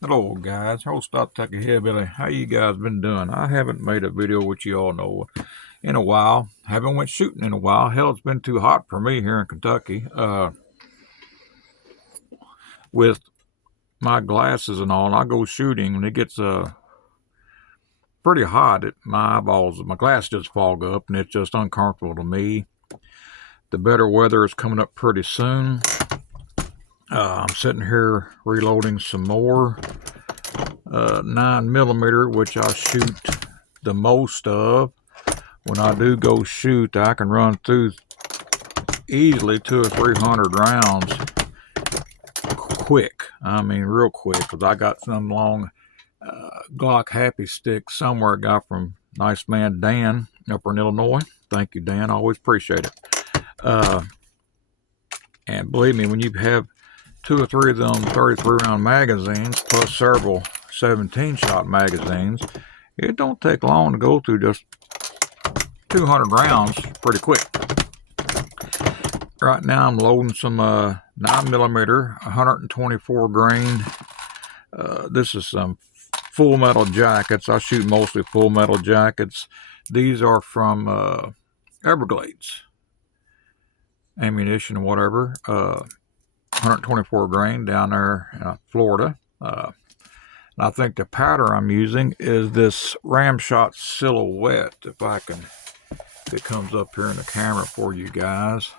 Hello guys, host Stop Taking Hillbilly. How you guys been doing? I haven't made a video, which you all know, in a while. Haven't went shooting in a while. Hell, it's been too hot for me here in Kentucky. With my glasses and all, and I go shooting and it gets pretty hot. My eyeballs, my glasses just fog up, and it's just uncomfortable to me. The better weather is coming up pretty soon. I'm sitting here reloading some more 9mm, which I shoot the most of. When I do go shoot, I can run through easily 200 or 300 rounds quick. I mean, real quick, because I got some long Glock Happy Stick somewhere I got from nice man Dan up in Illinois. Thank you, Dan. I always appreciate it. And believe me, when you have 2 or 3 of them 33-round magazines plus several 17-shot magazines, it don't take long to go through just 200 rounds pretty quick. Right now I'm loading some 9mm 124 grain. This is some full metal jackets. I shoot mostly full metal jackets. These are from Everglades ammunition, whatever. 124 grain down there in Florida. And I think the powder I'm using is this Ramshot Silhouette. If it comes up here in the camera for you guys.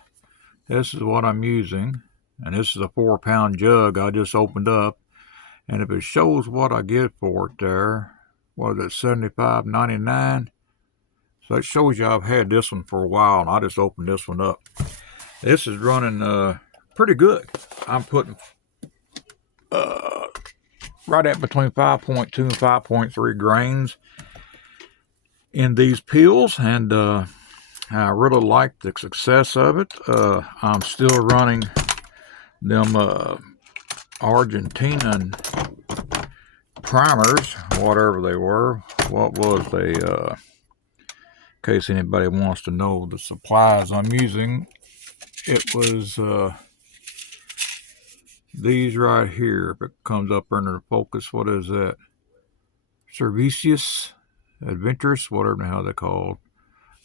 This is what I'm using, and this is a 4-pound jug I just opened up. And if it shows what I get for it there, what is it, $75.99? So it shows you I've had this one for a while, and I just opened this one up. This is running pretty good. I'm putting right at between 5.2 and 5.3 grains in these peels, and I really like the success of it. I'm still running them Argentinian primers, whatever they were. What was they? In case anybody wants to know the supplies I'm using, it was these right here. If it comes up under the focus, what is that? Servicius Adventurous, whatever the hell they're called.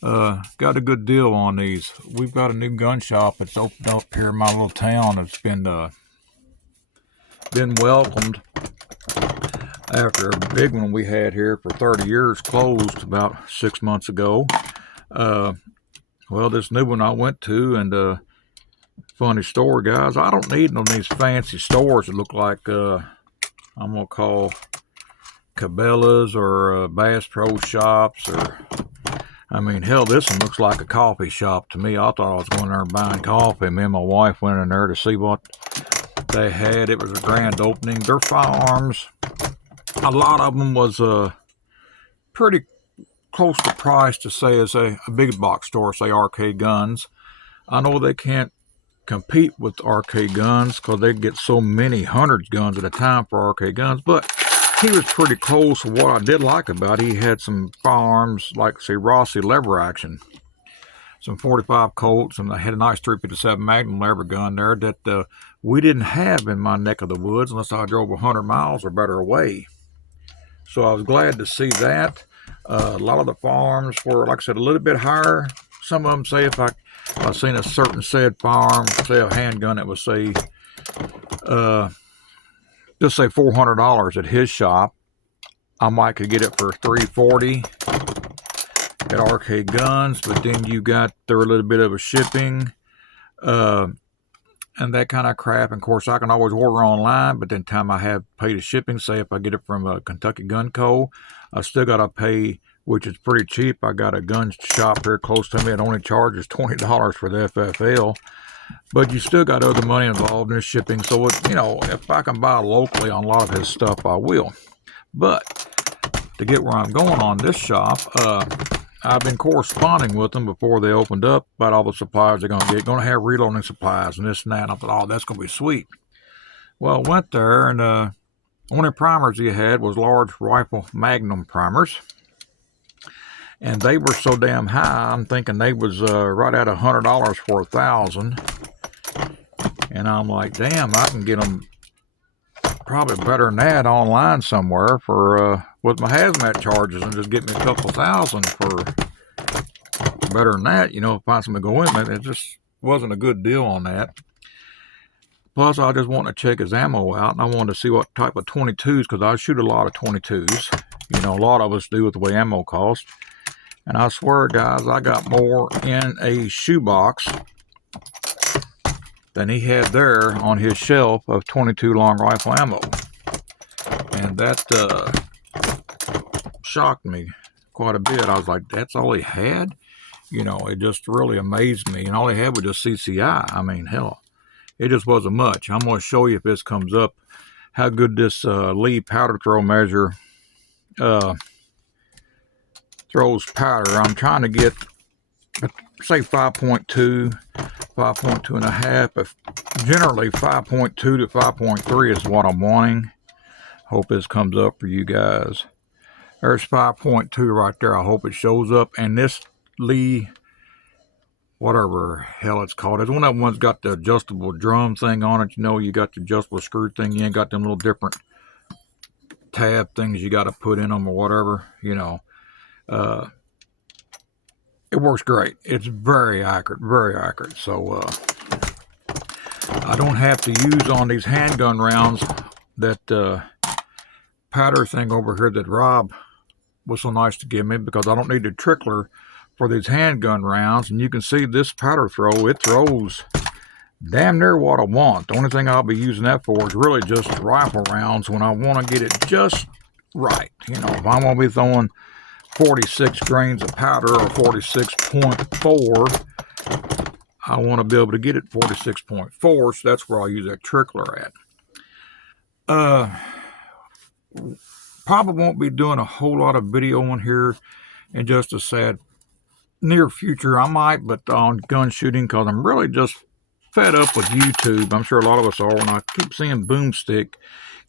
Got a good deal on these. We've got a new gun shop that's opened up here in my little town. It's been welcomed after a big one we had here for 30 years closed about 6 months ago. Well, this new one I went to, and funny story, guys, I don't need none of these fancy stores that look like I'm gonna call Cabela's or Bass Pro Shops, or I mean, hell, this one looks like a coffee shop to me. I thought I was going there and buying coffee. Me and my wife went in there to see what they had. It was a grand opening. Their firearms, a lot of them was pretty close to price to say as a big box store, say Arcade Guns. I know they can't compete with Arcade Guns because they get so many hundreds guns at a time for Arcade Guns, but he was pretty close. What I did like about it, he had some firearms like, say, Rossi lever action, some 45 Colts, and I had a nice 357 Magnum lever gun there that we didn't have in my neck of the woods unless I drove 100 miles or better away. So I was glad to see that. A lot of the firearms were, like I said, a little bit higher. Some of them say if I seen a certain said firearm, say a handgun that was, say, just say $400 at his shop, I might could get it for $340 at Arcade Guns, but then you got there a little bit of a shipping and that kind of crap. And of course, I can always order online, but then time I have paid the shipping, say if I get it from a Kentucky Gun Co., I still got to pay, which is pretty cheap. I got a gun shop here close to me. It only charges $20 for the FFL. But you still got other money involved in shipping. So, if I can buy locally on a lot of his stuff, I will. But to get where I'm going on this shop, I've been corresponding with them before they opened up about all the supplies they're going to get. Going to have reloading supplies and this and that. And I thought, oh, that's going to be sweet. Well, I went there, and only primers he had was large rifle Magnum primers. And they were so damn high, I'm thinking they was right at $100 for 1,000. And I'm like, damn, I can get them probably better than that online somewhere for with my hazmat charges, and just get me a couple thousand for better than that. You know, find something to go in. It just wasn't a good deal on that. Plus, I just wanted to check his ammo out, and I wanted to see what type of 22s, because I shoot a lot of 22s. You know, a lot of us do with the way ammo costs. And I swear, guys, I got more in a shoebox than he had there on his shelf of 22 long rifle ammo. And that shocked me quite a bit. I was like, that's all he had? You know, it just really amazed me. And all he had was just CCI. I mean, hell, it just wasn't much. I'm going to show you, if this comes up, how good this Lee powder throw measure throws powder. I'm trying to get, say, 5.2, 5.2 and a half, but generally 5.2 to 5.3 is what I'm wanting. Hope this comes up for you guys. There's 5.2 right there. I hope it shows up. And this Lee, whatever hell it's called, it's one of the ones got the adjustable drum thing on it. You know, you got the adjustable screw thing. You ain't got them little different tab things you got to put in them or whatever, you know. It works great. It's very accurate, very accurate. So I don't have to use on these handgun rounds that powder thing over here that Rob was so nice to give me, because I don't need the trickler for these handgun rounds. And you can see this powder throw, it throws damn near what I want. The only thing I'll be using that for is really just rifle rounds when I want to get it just right. You know, if I'm going to be throwing 46 grains of powder or 46.4, I want to be able to get it 46.4, so that's where I'll use that trickler at. Probably won't be doing a whole lot of video on here in just a sad near future. I might, but on gun shooting, because I'm really just fed up with YouTube. I'm sure a lot of us are, and I keep seeing Boomstick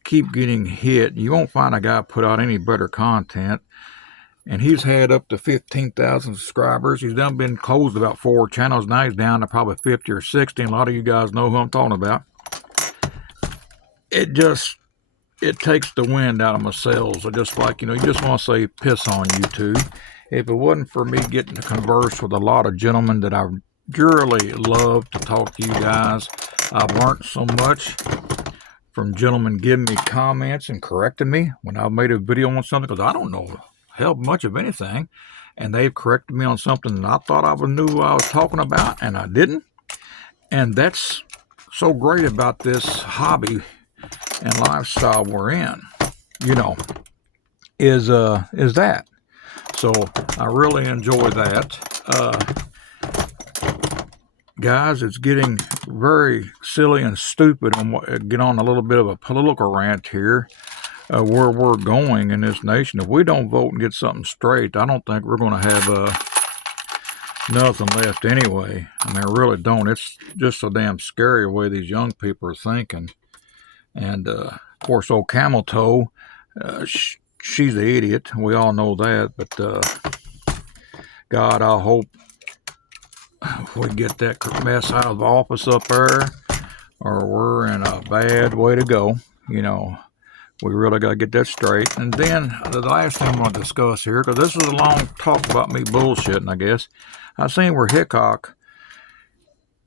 keep getting hit. You won't find a guy put out any better content. And he's had up to 15,000 subscribers. He's done been closed about 4 channels. Now he's down to probably 50 or 60. And a lot of you guys know who I'm talking about. It takes the wind out of my sails. I just like, you know, you just want to say piss on YouTube. If it wasn't for me getting to converse with a lot of gentlemen that I really love to talk to you guys, I've learned so much from gentlemen giving me comments and correcting me when I've made a video on something, because I don't know hell much of anything, and they've corrected me on something that I thought I knew what I was talking about, and I didn't. And that's so great about this hobby and lifestyle we're in, you know, is that. So I really enjoy that. Guys, it's getting very silly and stupid. And get on a little bit of a political rant here. Where we're going in this nation. If we don't vote and get something straight, I don't think we're going to have nothing left anyway. I mean, I really don't. It's just so damn scary the way these young people are thinking. And, of course, old Camel Toe, she's the idiot. We all know that. But, God, I hope we get that mess out of office up there, or we're in a bad way to go, you know. We really got to get that straight. And then the last thing I want to discuss here, because this is a long talk about me bullshitting, I guess. I seen where Hickok,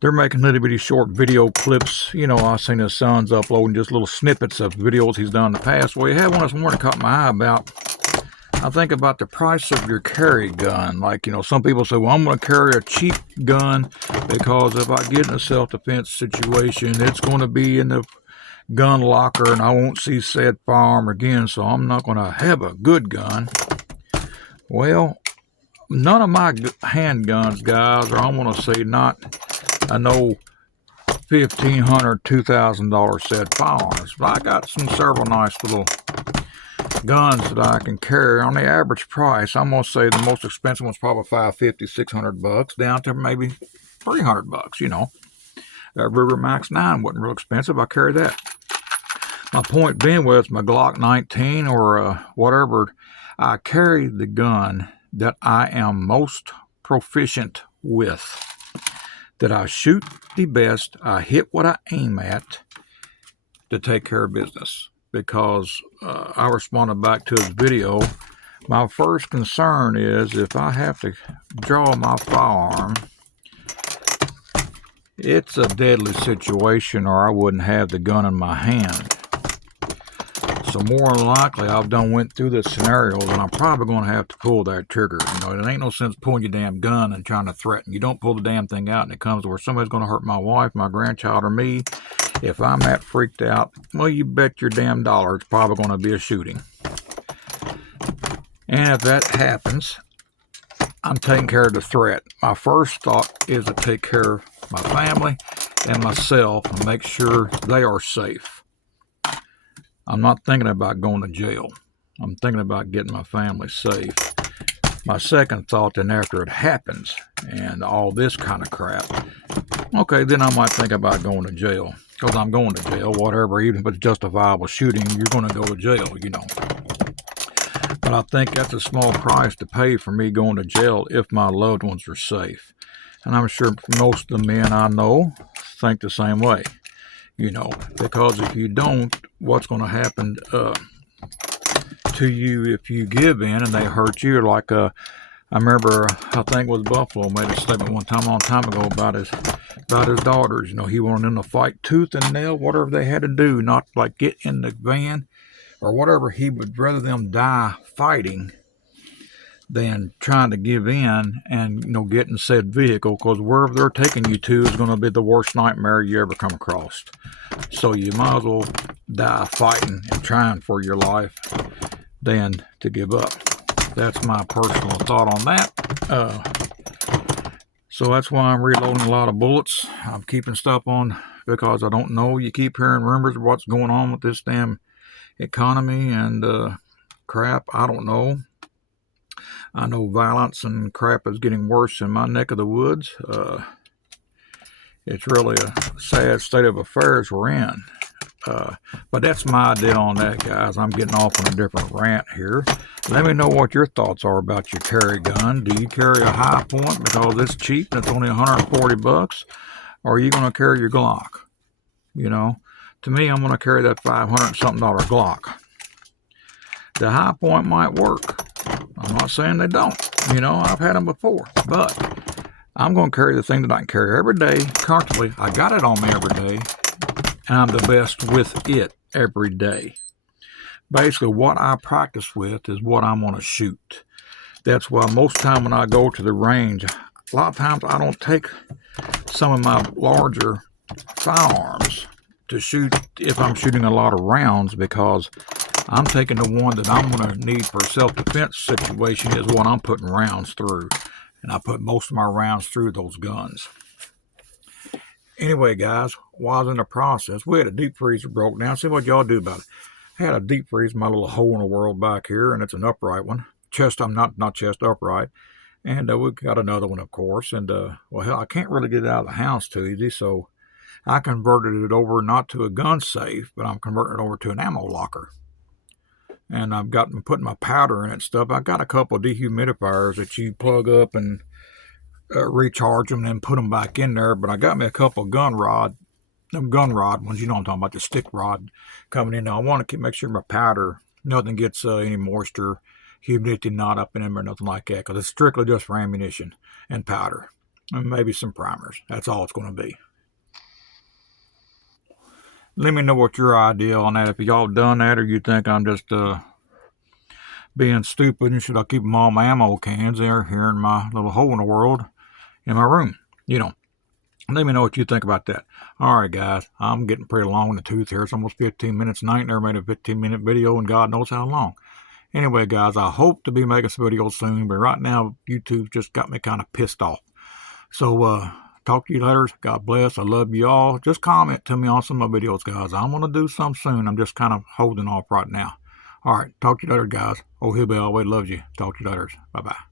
they're making little bitty short video clips. You know, I seen his son's uploading just little snippets of videos he's done in the past. Well, he had one this morning caught my eye about, I think about the price of your carry gun. Like, you know, some people say, well, I'm going to carry a cheap gun because if I get in a self-defense situation, it's going to be in the gun locker and I won't see said firearm again, so I'm not going to have a good gun. Well, none of my handguns, guys, or I'm going to say not, I know $1,500, $2,000 said firearms, but I got several nice little guns that I can carry on the average price. I'm going to say the most expensive one's probably $550, $600, down to maybe $300, you know. That Ruger Max 9 wasn't real expensive. I carry that. My point being, whether it's my Glock 19 or whatever, I carry the gun that I am most proficient with, that I shoot the best, I hit what I aim at to take care of business. because I responded back to his video. My first concern is if I have to draw my firearm, it's a deadly situation, or I wouldn't have the gun in my hand. So more than likely, I've done went through this scenario, and I'm probably going to have to pull that trigger. You know, it ain't no sense pulling your damn gun and trying to threaten. You don't pull the damn thing out, and it comes to where somebody's going to hurt my wife, my grandchild, or me. If I'm that freaked out, well, you bet your damn dollar it's probably going to be a shooting. And if that happens, I'm taking care of the threat. My first thought is to take care of my family and myself and make sure they are safe. I'm not thinking about going to jail. I'm thinking about getting my family safe. My second thought, then after it happens and all this kind of crap, okay, then I might think about going to jail. Because I'm going to jail, whatever, even if it's justifiable shooting, you're going to go to jail, you know. But I think that's a small price to pay for me going to jail if my loved ones are safe. And I'm sure most of the men I know think the same way. You know, because if you don't, what's going to happen to you if you give in and they hurt you? Like I remember, I think it was Buffalo made a statement one time, a long time ago, about his daughters. You know, he wanted them to fight tooth and nail, whatever they had to do, not like get in the van or whatever. He would rather them die fighting than trying to give in and, you know, get in said vehicle, because wherever they're taking you to is going to be the worst nightmare you ever come across. So you might as well die fighting and trying for your life than to give up. That's my personal thought on that. So that's why I'm reloading a lot of bullets. I'm keeping stuff on because I don't know. You keep hearing rumors of what's going on with this damn economy and crap. I don't know. I know violence and crap is getting worse in my neck of the woods. It's really a sad state of affairs we're in. But that's my idea on that, guys. I'm getting off on a different rant here. Let me know what your thoughts are about your carry gun. Do you carry a High Point because it's cheap and it's only $140? Or are you going to carry your Glock? You know, to me, I'm going to carry that $500-something Glock. The High Point might work. I'm not saying they don't. You know, I've had them before. But I'm going to carry the thing that I can carry every day comfortably. I got it on me every day. And I'm the best with it every day. Basically, what I practice with is what I'm going to shoot. That's why most of the time when I go to the range, a lot of times I don't take some of my larger firearms to shoot if I'm shooting a lot of rounds, because I'm taking the one that I'm going to need for a self-defense situation is what I'm putting rounds through. And I put most of my rounds through those guns. Anyway, guys, while I was in the process, we had a deep freezer broke down. See what y'all do about it. I had a deep freeze in my little hole in the world back here, and it's an upright one. I'm not chest upright. And we got another one, of course. And, well, hell, I can't really get it out of the house too easy, so I converted it over not to a gun safe, but I'm converting it over to an ammo locker. And I've got putting my powder in it and stuff. I got a couple of dehumidifiers that you plug up and recharge them and then put them back in there. But I got me a couple of gun rod ones, you know what I'm talking about, the stick rod coming in. Now I want to make sure my powder, nothing gets any moisture, humidity not up in them or nothing like that, because it's strictly just for ammunition and powder and maybe some primers. That's all it's going to be. Let me know what your idea on that, if y'all done that, or you think I'm just being stupid and should I keep all my ammo cans there here in my little hole in the world in my room. You know, let me know what you think about that. All right, guys, I'm getting pretty long in the tooth here. It's almost 15 minutes tonight. Never made a 15-minute video in God knows how long. Anyway, guys, I hope to be making some videos soon, but right now YouTube just got me kind of pissed off. So talk to you later. God bless. I love you all. Just comment to me on some of my videos, guys. I'm going to do some soon. I'm just kind of holding off right now. All right, talk to you later, guys. Oh, Hillbilly always loves you. Talk to you later. Bye-bye.